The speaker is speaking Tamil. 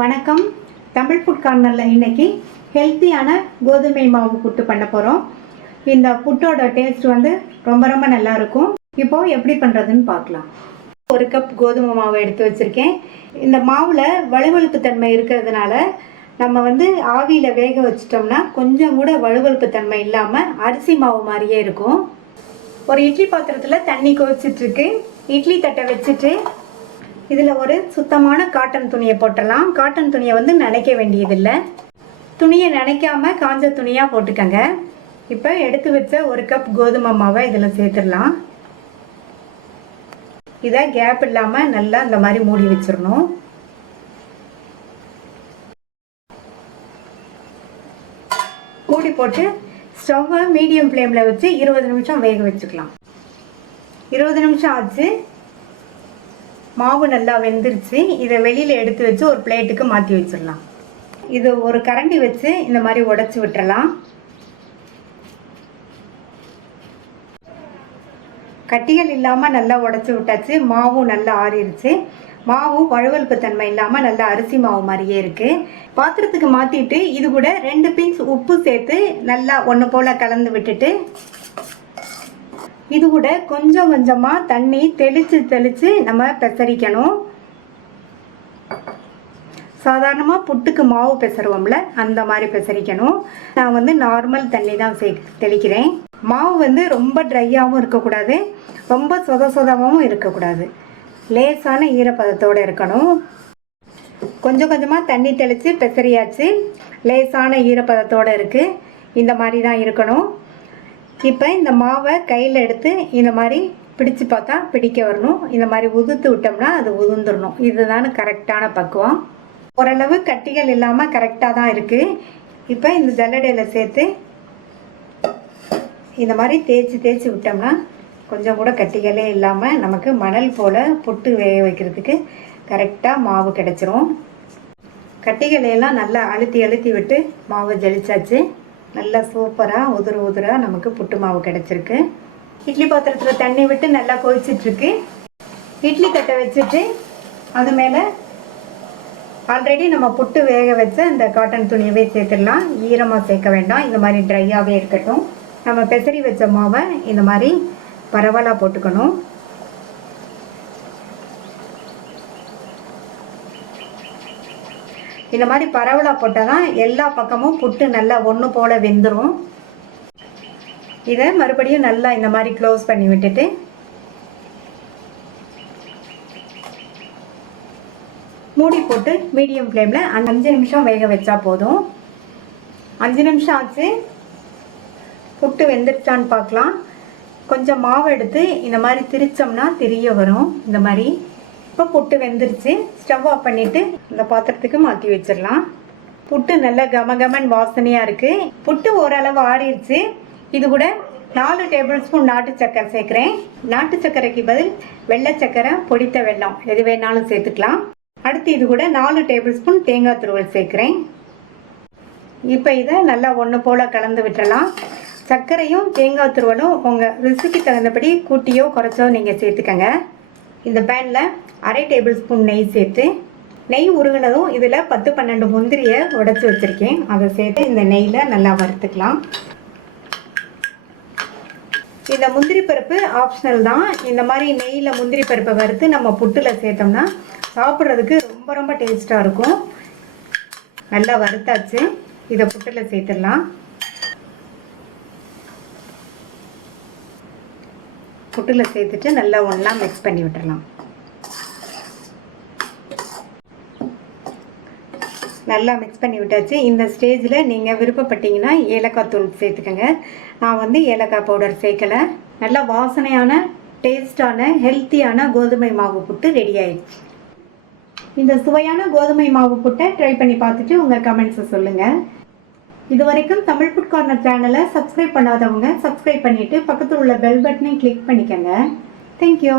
வணக்கம். தமிழ் ஃபுட் கார்னரில் இன்னைக்கு ஹெல்த்தியான கோதுமை மாவு புட்டு பண்ண போகிறோம். இந்த புட்டோட டேஸ்ட் ரொம்ப நல்லா இருக்கும். இப்போ எப்படி பண்ணுறதுன்னு பார்க்கலாம். 1 கப் கோதுமை மாவு எடுத்து வச்சுருக்கேன். இந்த மாவில் வழுவழுப்பு தன்மை இருக்கிறதுனால நம்ம ஆவியில் வேக வச்சிட்டோம்னா கொஞ்சம் கூட வழுவழுப்பு தன்மை இல்லாமல் அரிசி மாவு மாதிரியே இருக்கும். ஒரு இட்லி பாத்திரத்தில் தண்ணி கொதிச்சிட்ருக்கு. இட்லி தட்டை வச்சுட்டு இதில் ஒரு சுத்தமான காட்டன் துணியை போட்டுடலாம். காட்டன் துணியை நனைக்க வேண்டியதில்லை. துணியை நனைக்காமல் காஞ்ச துணியாக போட்டுக்கங்க. இப்போ எடுத்து வச்ச 1 கப் கோதுமை மாவை இதில் சேர்த்துடலாம். இதை கேப் இல்லாமல் நல்லா இந்த மாதிரி மூடி வச்சிடணும். மூடி போட்டு ஸ்டவ்வை மீடியம் ஃப்ளேமில் வச்சு 20 நிமிஷம் வேக வச்சுக்கலாம். 20 நிமிஷம் ஆச்சு. மாவு நல்லா வெந்துருச்சு. இதை வெளியில் எடுத்து வச்சு ஒரு பிளேட்டுக்கு மாற்றி வச்சிடலாம். இது ஒரு கரண்டி வச்சு இந்த மாதிரி உடைச்சி விட்டுறலாம். கட்டிகள் இல்லாமல் நல்லா உடைச்சி விட்டாச்சு. மாவும் நல்லா ஆறிடுச்சு. மாவும் வழுவழுப்பு தன்மை இல்லாமல் நல்லா அரிசி மாவு மாதிரியே இருக்குது. பாத்திரத்துக்கு மாற்றிட்டு இது கூட 2 பிஞ்ச் உப்பு சேர்த்து நல்லா ஒன்று போல் கலந்து விட்டுட்டு இது கூட கொஞ்சம் கொஞ்சமாக தண்ணி தெளித்து நம்ம பெசரிக்கணும். சாதாரணமாக புட்டுக்கு மாவு பெசருவோம்ல அந்த மாதிரி பெசரிக்கணும். நான் நார்மல் தண்ணி தான் தெளிக்கிறேன். மாவு ரொம்ப ட்ரையாகவும் இருக்கக்கூடாது, ரொம்ப சொதவும் இருக்கக்கூடாது. லேசான ஈரப்பதத்தோடு இருக்கணும். கொஞ்சம் கொஞ்சமாக தண்ணி தெளித்து பெசரியாச்சு. லேசான ஈரப்பதத்தோடு இருக்குது. இந்த மாதிரி தான் இருக்கணும். இப்போ இந்த மாவை கையில் எடுத்து இந்த மாதிரி பிடிச்சு பார்த்தா பிடிக்க வரணும். இந்த மாதிரி உதுத்து விட்டோம்னா அது உதுந்துடணும். இதுதான் கரெக்டான பக்குவம். ஓரளவு கட்டிகள் இல்லாமல் கரெக்டாக தான் இருக்குது. இப்போ இந்த ஜல்லடையில் சேர்த்து இந்த மாதிரி தேய்ச்சி விட்டோம்னா கொஞ்சம் கூட கட்டிகளே இல்லாமல் நமக்கு மணல் போல் புட்டு வேக வைக்கிறதுக்கு கரெக்டாக மாவு கிடச்சிரும். கட்டிகளையெல்லாம் நல்லா அழுத்தி விட்டு மாவு ஜலிச்சாச்சு. நல்லா சூப்பராக உதிராக நமக்கு புட்டு மாவு கிடச்சிருக்கு. இட்லி பாத்திரத்தில் தண்ணி விட்டு நல்லா கொதிச்சிட்ருக்கு. இட்லி தட்டை வச்சுட்டு அது மேலே ஆல்ரெடி நம்ம புட்டு வேக வச்ச இந்த காட்டன் துணியவே சேர்த்துடலாம். ஈரமாக சேர்க்க வேண்டாம். இந்த மாதிரி ட்ரையாகவே இருக்கட்டும். நம்ம பெசரி வச்ச மாவை இந்த மாதிரி பரவலாக போட்டுக்கணும். இந்த மாதிரி பரவலாக போட்டால் தான் எல்லா பக்கமும் புட்டு நல்லா ஒன்று போல் வெந்துடும். இதை மறுபடியும் நல்லா இந்த மாதிரி க்ளோஸ் பண்ணி விட்டுட்டு மூடி போட்டு மீடியம் ஃப்ளேமில் 5 நிமிஷம் வேக வச்சா போதும். 5 நிமிஷம் ஆச்சு. புட்டு வெந்துருச்சான்னு பார்க்கலாம். கொஞ்சம் மாவு எடுத்து இந்த மாதிரி திரிச்சோம்னா தெரிய வரும். இந்த மாதிரி இப்போ புட்டு வெந்துருச்சு. ஸ்டவ் ஆஃப் பண்ணிவிட்டு இந்த பாத்திரத்துக்கு மாற்றி வச்சிடலாம். புட்டு நல்லா கமகமன் வாசனையாக இருக்குது. புட்டு ஓரளவு ஆறிடுச்சு. இது கூட 4 டேபிள் ஸ்பூன் நாட்டு சக்கரை சேர்க்குறேன். நாட்டு சக்கரைக்கு பதில் வெள்ளை சக்கரை, பொடித்த வெல்லம் எது வேணாலும் சேர்த்துக்கலாம். அடுத்து இது கூட 4 டேபிள் ஸ்பூன் தேங்காய் துருவல் சேர்க்குறேன். இப்போ இதை நல்லா ஒன்று போல் கலந்து விட்டுறலாம். சர்க்கரையும் தேங்காய் துருவலும் உங்கள் ருசிக்கு தகுந்தபடி கூட்டியோ குறைச்சோ நீங்கள் சேர்த்துக்கங்க. இந்த பேனில் 1/2 டேபிள் ஸ்பூன் நெய் சேர்த்து நெய் உருகினதும் இதில் 10-12 முந்திரியை உடைச்சி வச்சுருக்கேன். அதை சேர்த்து இந்த நெய்யில் நல்லா வறுத்துக்கலாம். இந்த முந்திரி பருப்பு ஆப்ஷனல் தான். இந்த மாதிரி நெய்யில் முந்திரி பருப்பை வறுத்து நம்ம புட்டில் சேர்த்தோம்னா சாப்பிட்றதுக்கு ரொம்ப டேஸ்ட்டாக இருக்கும். நல்லா வறுத்தாச்சு. இதை புட்டில் சேர்த்துடலாம். புட்டில் சேர்த்துட்டு நல்லா ஒன்றா மிக்ஸ் பண்ணி விட்டுடலாம். நல்லா மிக்ஸ் பண்ணி விட்டாச்சு. இந்த ஸ்டேஜில் நீங்கள் விருப்பப்பட்டீங்கன்னா ஏலக்காய் தூள் சேர்த்துக்கோங்க. நான் ஏலக்காய் பவுடர் சேர்க்கலை. நல்லா வாசனையான டேஸ்டான ஹெல்த்தியான கோதுமை மாவு புட்டு ரெடி ஆயிடுச்சு. இந்த சுவையான கோதுமை மாவு புட்டை ட்ரை பண்ணி பார்த்துட்டு உங்கள் கமெண்ட்ஸை சொல்லுங்கள். இது வரைக்கும் தமிழ் ஃபுட் கார்னர் சேனலை சப்ஸ்கிரைப் பண்ணாதவங்க சப்ஸ்கிரைப் பண்ணிவிட்டு பக்கத்தில் உள்ள பெல் பட்டனை கிளிக் பண்ணிக்கோங்க. தேங்க்யூ.